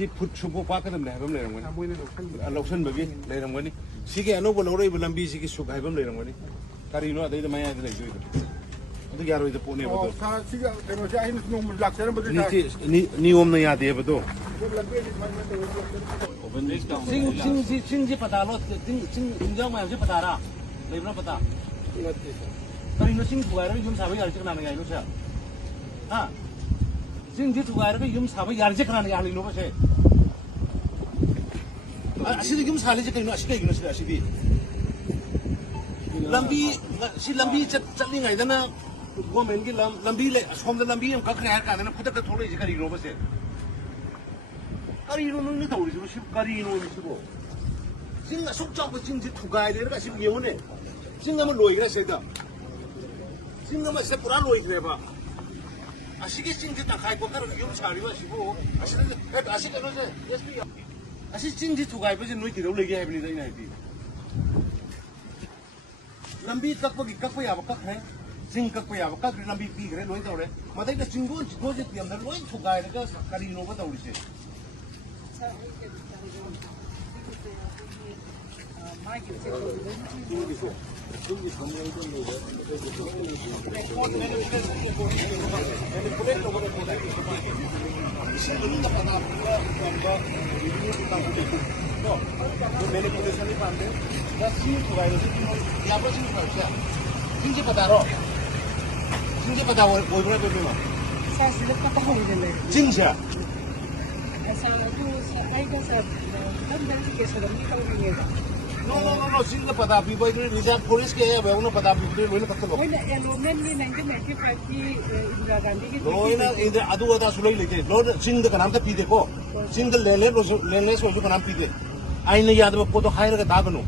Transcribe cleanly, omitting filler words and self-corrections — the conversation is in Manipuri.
ꯁꯤ ꯐꯨꯠ ꯁꯨꯕ ꯄꯥꯛꯀꯗꯕꯅꯦ ꯍꯥꯏꯕ ꯑꯃ ꯂꯩꯔꯝꯒꯅꯤ ꯃꯣꯏꯅ ꯂꯧꯁꯟꯕ ꯂꯧꯁꯟꯕꯒꯤ ꯂꯩꯔꯝꯒꯅꯤ ꯁꯤꯒꯤ ꯑꯅꯧꯕ ꯂꯧꯔꯛꯏꯕ ꯂꯝꯕꯤꯁꯤꯒꯤ ꯁꯨꯛ ꯍꯥꯏꯕ ꯑꯃ ꯂꯩꯔꯝꯒꯅꯤ ꯀꯔꯤꯅꯣ ꯑꯗꯩꯗ ꯃꯌꯥꯏꯗ ꯂꯩꯗꯣꯏꯗꯣ ꯑꯗꯨ ꯌꯥꯔꯣꯏꯗ ꯄꯣꯠꯅꯦꯕ ꯑꯣ ꯑꯗꯣ ꯁꯤꯒ ꯀꯩꯅꯣꯁꯦ ꯑꯩꯅ ꯅꯣꯡꯃ ꯂꯥꯛꯆꯔꯝꯕꯗꯨ ꯅꯤꯌꯣꯝꯅ ꯌꯥꯗꯦꯕꯗꯣ ꯆꯤꯡꯁꯤ ꯄꯇꯥꯂꯣ ꯆꯤꯡ ꯌꯨꯝꯖꯥꯎ ꯃꯌꯥꯝꯁꯤ ꯄꯇꯥꯔꯥ ꯂꯩꯕ꯭ꯔꯥ ꯄꯇꯥ ꯀꯔꯤꯅꯣ ꯆꯤꯡ ꯊꯨꯒꯥꯏꯔꯒ ꯌꯨꯝ ꯁꯥꯕ ꯌꯥꯔꯤꯁꯦ ꯀꯅꯥꯅ ꯌꯥꯔꯤꯅꯣ ꯁꯦ ꯍꯥ ꯆꯤꯡꯁꯤ ꯊꯨꯒꯥꯏꯔꯒ ꯌꯨꯝ ꯁꯥꯕ ꯌꯥꯔꯤꯁꯦ ꯀꯅꯥꯅ ꯌꯥꯍꯜꯂꯤꯅꯣꯕ ꯁꯦ ꯑꯁꯤꯗ ꯌꯨꯝ ꯁꯥꯍꯜꯂꯤꯁꯦ ꯀꯩꯅꯣ ꯑꯁꯤ ꯀꯩꯒꯤꯅꯣ ꯁꯤꯗ ꯑꯁꯤꯗꯤ ꯂꯝꯕꯤ ꯁꯤ ꯂꯝꯕꯤ ꯆꯠꯂꯤꯉꯩꯗꯅ ꯒꯣꯔꯃꯦꯟꯒꯤ ꯂꯝꯕꯤ ꯑꯁꯣꯝꯗ ꯂꯝꯕꯤ ꯑꯃ ꯀꯛꯈ꯭ꯔꯦ ꯍꯥꯏꯔ ꯀꯥꯟꯗꯅ ꯈꯨꯗꯛꯇ ꯊꯣꯛꯂꯛꯏꯁꯦ ꯀꯔꯤꯅꯣꯕ ꯁꯦ ꯀꯔꯤꯅꯣ ꯅꯪꯅ ꯇꯧꯔꯤꯁꯤꯕꯣ ꯁꯤ ꯀꯔꯤꯅꯣ ꯁꯤꯕꯣ ꯆꯤꯡ ꯑꯁꯨꯛ ꯆꯥꯎꯕ ꯆꯤꯡꯁꯤ ꯊꯨꯒꯥꯏꯔꯦꯔꯒ ꯑꯁꯤ ꯌꯦꯡꯉꯨꯅꯦ ꯆꯤꯡ ꯑꯃ ꯂꯣꯏꯈ꯭ꯔꯦ ꯁꯤꯗ ꯆꯤꯡ ꯑꯃ ꯁꯤꯗ ꯄꯨꯔꯥ ꯂꯣꯏꯈ꯭ꯔꯦꯕ ꯑꯁꯤꯒꯤ ꯆꯤꯡꯁꯤ ꯇꯪꯈꯥꯏ ꯀꯣꯠꯊꯔꯒ ꯌꯨꯝ ꯁꯥꯔꯤꯕ ꯑꯁꯤꯕꯨ ꯑꯁꯤ ꯀꯩꯅꯣꯁꯦ ꯑꯁꯤ ꯆꯤꯡꯁꯤ ꯊꯨꯒꯥꯏꯕꯁꯦ ꯅꯣꯏ ꯀꯩꯗꯧ ꯂꯩꯒꯦ ꯍꯥꯏꯕꯅꯤꯗ ꯑꯩꯅ ꯍꯥꯏꯗꯤ ꯂꯝꯕꯤ ꯀꯛꯄ ꯌꯥꯕ ꯀꯛꯈ꯭ꯔꯦ ꯆꯤꯡ ꯀꯛꯄ ꯌꯥꯕ ꯀꯛꯈ꯭ꯔꯦ ꯂꯝꯕꯤ ꯄꯤꯈ꯭ꯔꯦ ꯂꯣꯏ ꯇꯧꯔꯦ ꯃꯊꯛꯇ ꯆꯤꯡꯒꯣꯟ ꯆꯤꯡꯒꯣꯟꯁꯦ ꯇꯦꯝꯗ ꯂꯣꯏ ꯊꯨꯒꯥꯏꯔꯒ ꯀꯔꯤꯅꯣꯕ ꯇꯧꯔꯤꯁꯦ 징지 바다로 징지 바다 어디로 가면 사실은 까딱거리네. 징시야 no 징지 바다 비보이들 리자 폴리스 के है उन्होंने पता बिगड़े लोग पत्थर लो लोग ना इधर अदू अदा सुलोई लेके लोग 징द का नाम तो पी देखो 징द ले ले सोचो का नाम पी दे आईने याद में को तो खाए रखे दागनो